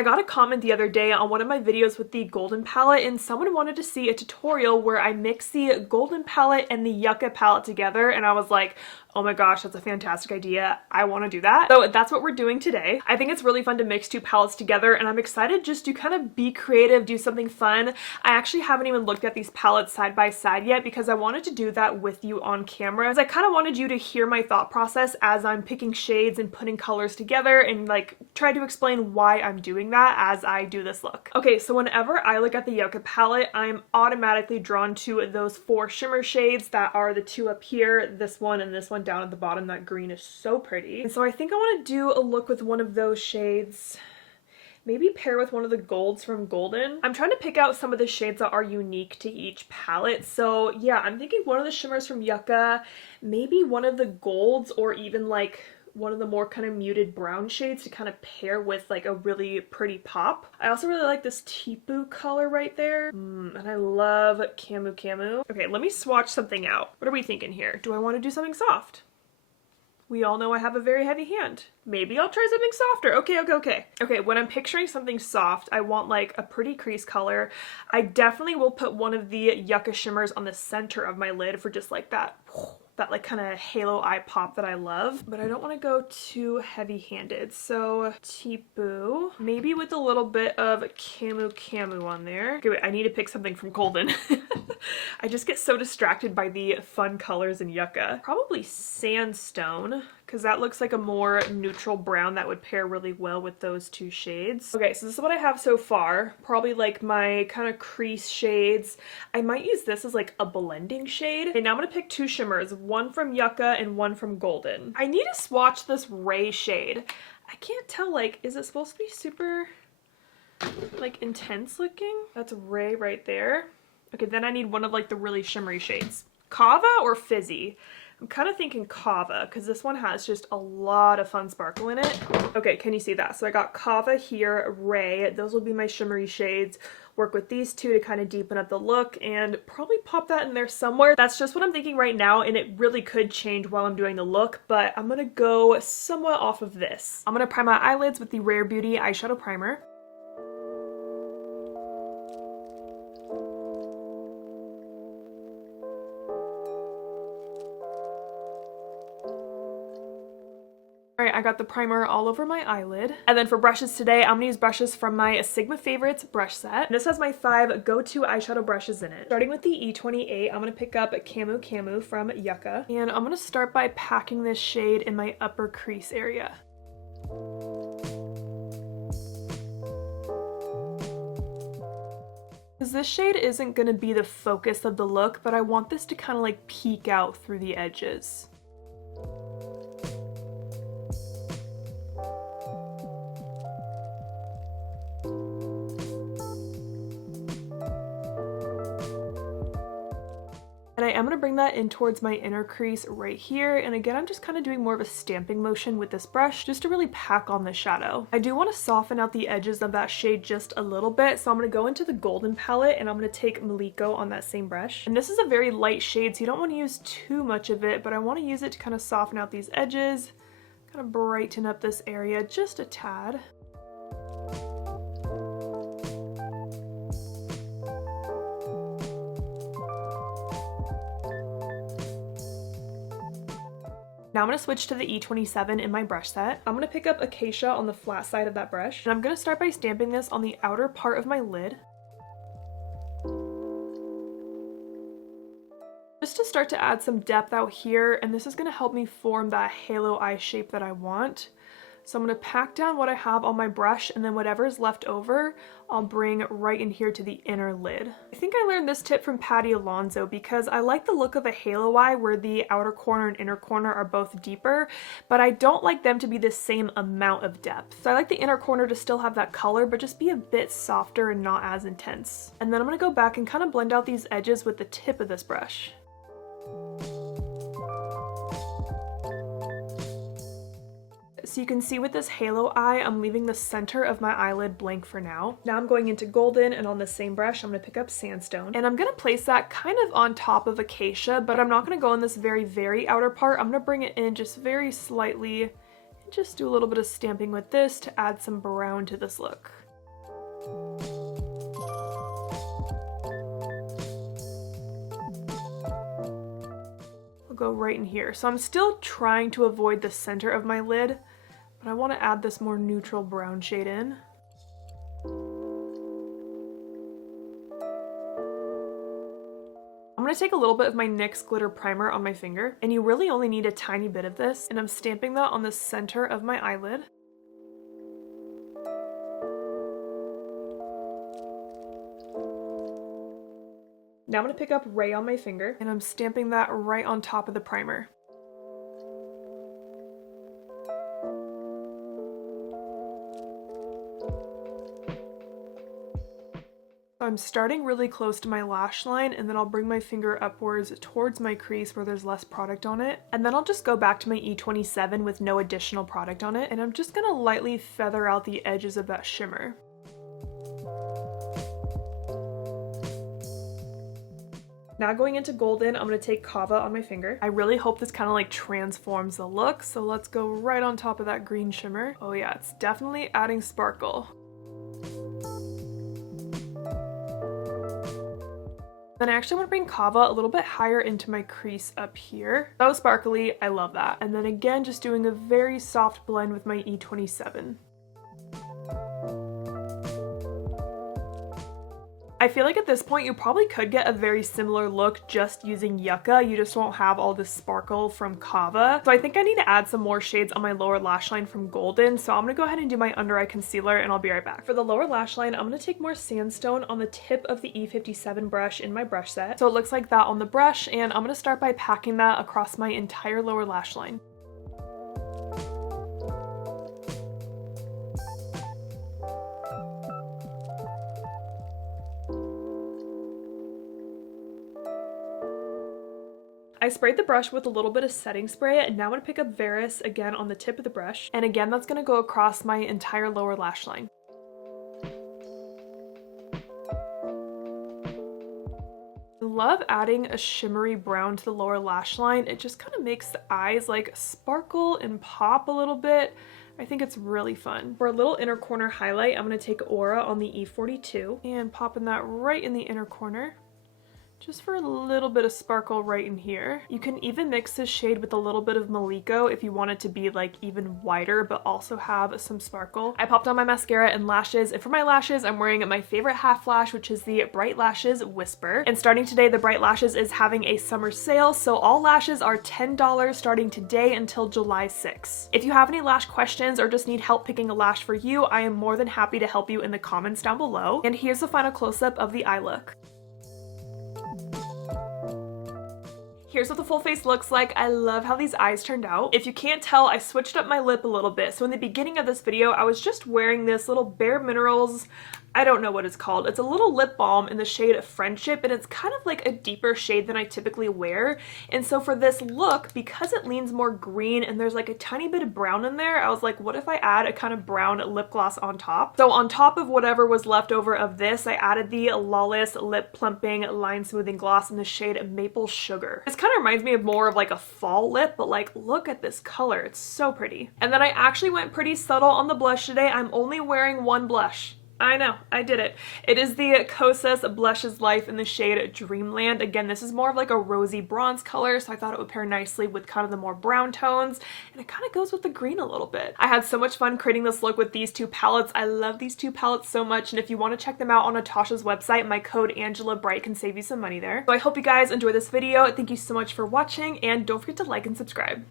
I got a comment the other day on one of my videos with the golden palette, and someone wanted to see a tutorial where I mix the golden palette and the Yucca palette together, and I was like, oh my gosh, that's a fantastic idea. I want to do that. So that's what we're doing today. I think it's really fun to mix two palettes together, and I'm excited just to kind of be creative, do something fun. I actually haven't even looked at these palettes side by side yet because I wanted to do that with you on camera, as I kind of wanted you to hear my thought process as I'm picking shades and putting colors together, and like try to explain why I'm doing that as I do this look. Okay, so whenever I look at the Yucca palette, I'm automatically drawn to those 4 shimmer shades that are the 2 up here, this one and this one down at the bottom. That green is so pretty. And so I think I want to do a look with one of those shades. Maybe pair with one of the golds from Golden. I'm trying to pick out some of the shades that are unique to each palette. So yeah, I'm thinking one of the shimmers from Yucca, maybe one of the golds, or even like one of the more kind of muted brown shades to kind of pair with like a really pretty pop. I also really like this Tipu color right there. And I love Camu Camu. Okay, let me swatch something out. What are we thinking here? Do I want to do something soft? We all know I have a very heavy hand. Maybe I'll try something softer. Okay, when I'm picturing something soft, I want like a pretty crease color. I definitely will put one of the Yucca shimmers on the center of my lid for just like that like kind of halo eye pop that I love, but I don't want to go too heavy-handed. So Tipu, maybe with a little bit of Camu Camu on there. Okay, wait, I need to pick something from Golden. I just get so distracted by the fun colors in Yucca. Probably Sandstone, because that looks like a more neutral brown that would pair really well with those 2 shades. Okay, so this is what I have so far. Probably like my kind of crease shades. I might use this as like a blending shade. Okay, now I'm gonna pick 2 shimmers, one from Yucca and one from Golden. I need to swatch this Ray shade. I can't tell, like, is it supposed to be super like intense looking? That's Ray right there. Okay, then I need one of like the really shimmery shades. Kava or Fizzy? I'm kind of thinking Kava, because this one has just a lot of fun sparkle in it. Okay, can you see that? So I got Kava here, Ray. Those will be my shimmery shades. Work with these 2 to kind of deepen up the look and probably pop that in there somewhere. That's just what I'm thinking right now, and it really could change while I'm doing the look, but I'm gonna go somewhat off of this. I'm gonna prime my eyelids with the Rare Beauty eyeshadow primer. Alright, I got the primer all over my eyelid. And then for brushes today, I'm gonna use brushes from my Sigma Favorites brush set. And this has my 5 go-to eyeshadow brushes in it. Starting with the E28, I'm gonna pick up Camu Camu from Yucca. And I'm gonna start by packing this shade in my upper crease area. Because this shade isn't gonna be the focus of the look, but I want this to kind of like peek out through the edges. And I am going to bring that in towards my inner crease right here. And again, I'm just kind of doing more of a stamping motion with this brush just to really pack on the shadow. I do want to soften out the edges of that shade just a little bit. So I'm going to go into the Golden palette and I'm going to take Maliko on that same brush. And this is a very light shade, so you don't want to use too much of it, but I want to use it to kind of soften out these edges, kind of brighten up this area just a tad. Now I'm going to switch to the E27 in my brush set. I'm going to pick up Acacia on the flat side of that brush, and I'm going to start by stamping this on the outer part of my lid. Just to start to add some depth out here, and this is going to help me form that halo eye shape that I want. So I'm going to pack down what I have on my brush, and then whatever is left over, I'll bring right in here to the inner lid. I think I learned this tip from Patty Alonso because I like the look of a halo eye where the outer corner and inner corner are both deeper, but I don't like them to be the same amount of depth. So I like the inner corner to still have that color, but just be a bit softer and not as intense. And then I'm going to go back and kind of blend out these edges with the tip of this brush. So you can see with this halo eye, I'm leaving the center of my eyelid blank for now. Now I'm going into Golden, and on the same brush, I'm going to pick up Sandstone. And I'm going to place that kind of on top of Acacia, but I'm not going to go in this very outer part. I'm going to bring it in just very slightly and just do a little bit of stamping with this to add some brown to this look. go right in here. So I'm still trying to avoid the center of my lid, but I want to add this more neutral brown shade in. I'm going to take a little bit of my NYX glitter primer on my finger, and you really only need a tiny bit of this, and I'm stamping that on the center of my eyelid. Now I'm going to pick up Ray on my finger, and I'm stamping that right on top of the primer. I'm starting really close to my lash line, and then I'll bring my finger upwards towards my crease where there's less product on it. And then I'll just go back to my E27 with no additional product on it, and I'm just gonna lightly feather out the edges of that shimmer. Now going into golden, I'm going to take Kava on my finger. I really hope this kind of like transforms the look, so let's go right on top of that green shimmer. Oh yeah, it's definitely adding sparkle. Then I actually want to bring Kava a little bit higher into my crease up here. So sparkly, I love that. And then again, just doing a very soft blend with my E27. I feel like at this point you probably could get a very similar look just using Yucca. You just won't have all this sparkle from Kava. So I think I need to add some more shades on my lower lash line from Golden. So I'm gonna go ahead and do my under eye concealer, and I'll be right back. For the lower lash line, I'm gonna take more sandstone on the tip of the E57 brush in my brush set. So it looks like that on the brush, and I'm gonna start by packing that across my entire lower lash line. I sprayed the brush with a little bit of setting spray, and now I'm going to pick up Veris again on the tip of the brush, and again that's going to go across my entire lower lash line. I love adding a shimmery brown to the lower lash line. It just kind of makes the eyes like sparkle and pop a little bit. I think it's really fun. For a little inner corner highlight, I'm going to take Aura on the E42 and popping that right in the inner corner, just for a little bit of sparkle right in here. You can even mix this shade with a little bit of Maliko if you want it to be like even wider but also have some sparkle. I popped on my mascara and lashes, and for my lashes I'm wearing my favorite half lash, which is the Bright Lashes Whisper. And starting today, the Bright Lashes is having a summer sale, so all lashes are $10 starting today until July 6th. If you have any lash questions or just need help picking a lash for you, I am more than happy to help you in the comments down below. And here's the final close-up of the eye look. Here's what the full face looks like. I love how these eyes turned out. If you can't tell, I switched up my lip a little bit. So in the beginning of this video, I was just wearing this little bareMinerals, I don't know what it's called. It's a little lip balm in the shade of Friendship, and it's kind of like a deeper shade than I typically wear. And so for this look, because it leans more green and there's like a tiny bit of brown in there, I was like, what if I add a kind of brown lip gloss on top? So on top of whatever was left over of this, I added the Lawless Lip Plumping Line Smoothing Gloss in the shade Maple Sugar. This kind of reminds me of more of like a fall lip, but like, look at this color. It's so pretty. And then I actually went pretty subtle on the blush today. I'm only wearing one blush. I know, I did it. It is the Kosas Blushes Life in the shade Dreamland. Again, this is more of like a rosy bronze color, so I thought it would pair nicely with kind of the more brown tones, and it kind of goes with the green a little bit. I had so much fun creating this look with these two palettes. I love these two palettes so much, and if you want to check them out on Natasha's website, my code ANGELABRIGHT can save you some money there. So I hope you guys enjoyed this video. Thank you so much for watching, and don't forget to like and subscribe.